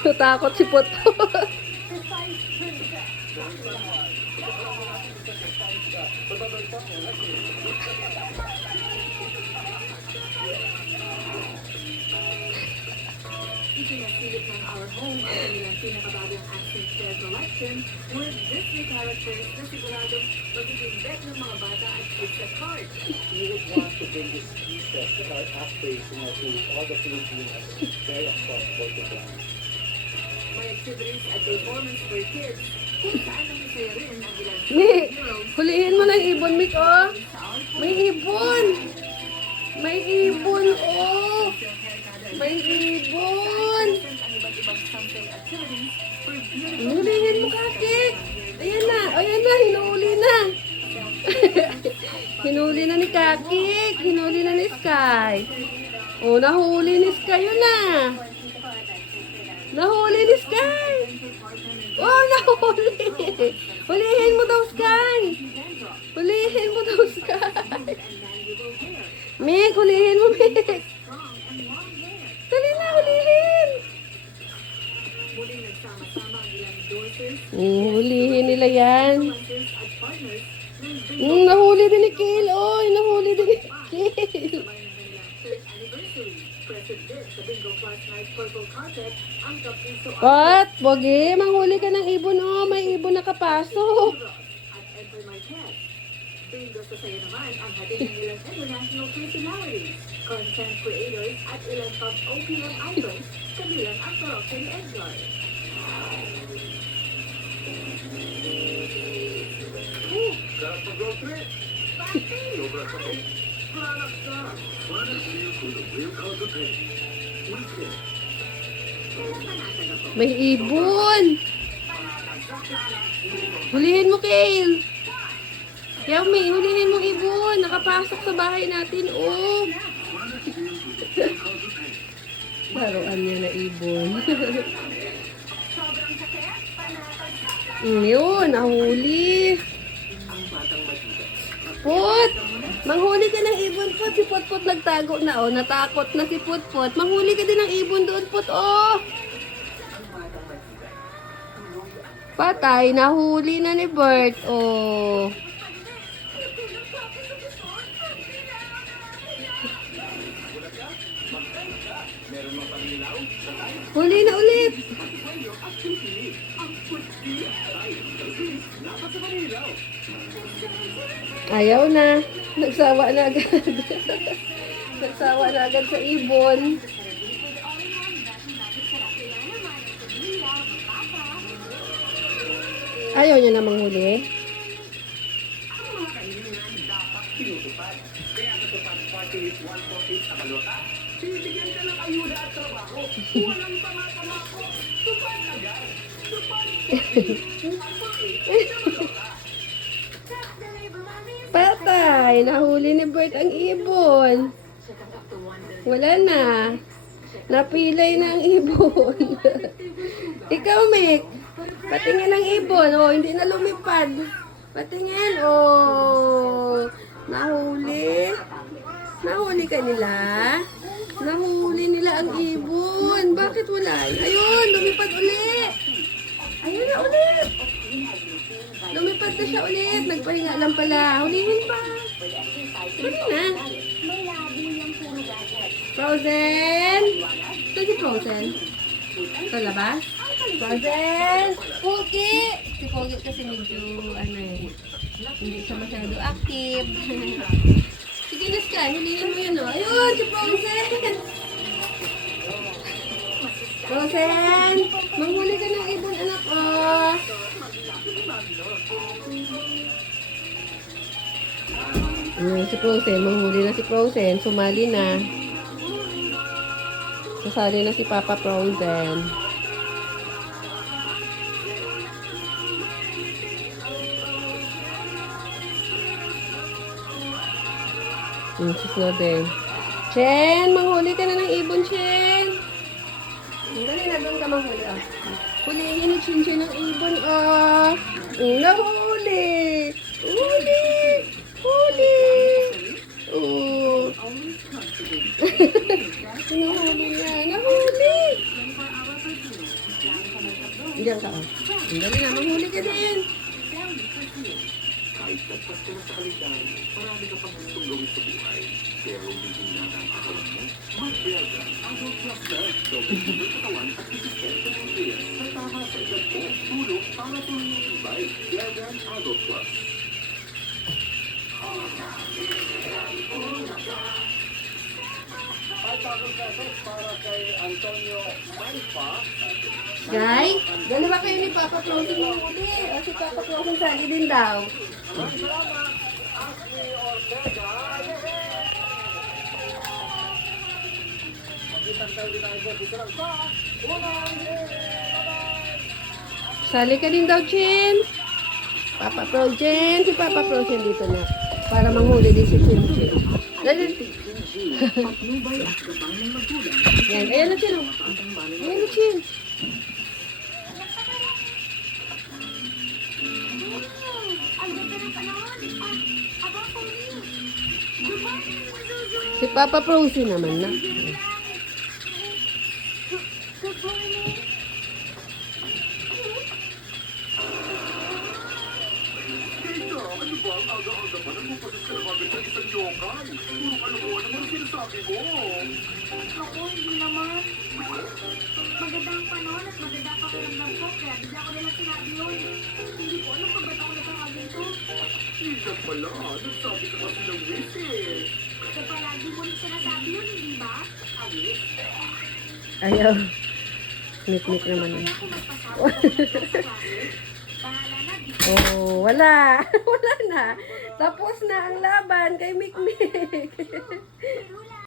Natakot si Putput. Ipinasilip ng Our Home ang kanilang pinakabagong action fair collection with Disney characters na siguradong magiging bet ng mga bata at kids at cards. We would want to bring these pieces that are aspirational to all the Filipinos very accessible to them. May activities at performance for kids kung saan ang masaya rin ang ilang Mik, heroes hulihin mo ng ibon, Mik, oh. sa Our Home. May ibon. May ibon, oh. May ibon. Ang iba't ibang sample activities for beautiful Hulihin mo, Kakik. Ayan na. Ayan na. Hinuli na. Hinuli na ni Kakik. Hinuli na ni Sky. Oh, nahuli ni Sky. Yun na. Nahuli ni Sky. Oh, nahuli. Hulihin mo daw, Sky. Hulihin mo daw, Sky. Mick, hulihin mo, Mick. Dali na, hulihin. Muling nagsama-sama ang ilang daughters, Hulihin nila yan. influencers at partners ng Nahuli din ni Kale. Oy, nahuli din ni Kale. sabay ng kanilang third anniversary. Present din sa Bingo Plus Night Purple Carpet ang Kapuso Pat, Bogi, manghuli ka ng ibon. Oh, may ibon na kapasok. at Enter Marquez. Bingo sa saya naman ang hatid ng ilang international personalities, content creators at ilang top OPM icons kabilang ang Parokya ni Edgar. Sarap mag-road trip! Sobra sa pay. Product ka! Product real for the real cause of pain. Weekend. May ibon. Hulihin mo, Kale. Yummy, hulihin mo ibon. Nakapasok sa bahay natin. Oh. Laruan niya na ibon. Yun, nahuli. Put! Manghuli ka ng ibon, Put. Si Put nagtago na, oh. Natakot na si Put. Manghuli ka din ng ibon doon, Put, oh. Patay, nahuli na ni Bert, oh. Huli na ulit. Ayaw na. Nagsawa na agad. Nagsawa na agad sa ibon. Ayaw niya namang huli. Tinutupad. Kaya katupad party list 148 sa Kalota, bibigyan ka ng ayuda at trabaho. Walang tama-tama ko. Tupad agad. Tupad 148 sa Kalota. Patay. Nahuli ni Bert ang ibon. Wala na. Napilay na ang ibon. Ikaw, Mick. Patingin ang ibon. Oh, hindi na lumipad. Patingin. Oh. Nahuli. Nahuli ka nila. Nahuli nila ang ibon. Bakit wala? Ayun, lumipad ulit. Ayun na ulit. Lumipad na siya ulit. Nagpahinga lang pala. Hulihin pa. Huli na. Frozen. Ito si Frozen. Sa labas. Frozen. Pogi. Si Pogi kasi medyo hindi siya masyado active. Sige na, Sky. Hulihin mo yun, oh. Ayun, si Frozen. Frozen. Manghuli ka ng ibon, anak, oh. Si Frozen. Manghuli na si Frozen. Sumali na. Sasali na si Papa Frozen. Susunod din. Chen, manghuli ka na ng ibon, Chen. Dali na, doon ka manghuli. Oh. Hulihin ni Chinchin ng ibon. Oh, nahuli. Huli. Huli. Oh. Nahuli niya. Nahuli. Diyan ka. Oh. Ang dali na. Mahuli ka din. Kahit nagpas ka na sa kaligtahan, marami ka pang gustong gawin sa buhay. Pero hindi na nakakalam mo. Mag-Belga, Adult Plus Life. Gawin mo ng katawan at isisip sa nutrients na tama sa edad mo. Tulog para tuloy yung tibay. Belga Adult Plus. ₱5,000 para kay Antonio Manfa. Guys, gano'n ba kayo ni Papa Closing ng huli? O si Papa Closing sali din daw. Maraming salamat, Ashley Ortega. Magkitang tayo din tayo dito lang sa unang bye-bye! Sali ka din daw, Chin. Papa Projen. Si Papa Projen dito na. Para manghuli din si Chin Chin. Dali. Yan. Ayan na, Chin. Oh. Ayan na, Chin. Si Papa Projen naman na. Teka, ano ba ang aga-aga pa nagpupalit ka na kagad ng isang yokan? Puro kalokohan naman ang sinasabi mo. Ako, hindi naman. Magandang panahon at maganda pakiramdam ko, kaya bigla ko nalang sinabi yun. Hindi ko alam kung ba't ako nagkakagin to. Hindi pala, nagsabi ka kasi ng wish eh. Kasi palagi mo rin sinasabi yun, hindi ba? Awit? Ayaw. Nik-nik naman. Kaya kung magpasawa ka sa klase, bahala na, di ba? Oh, wala. Wala na. Tapos na ang laban kay Mikmik. Pero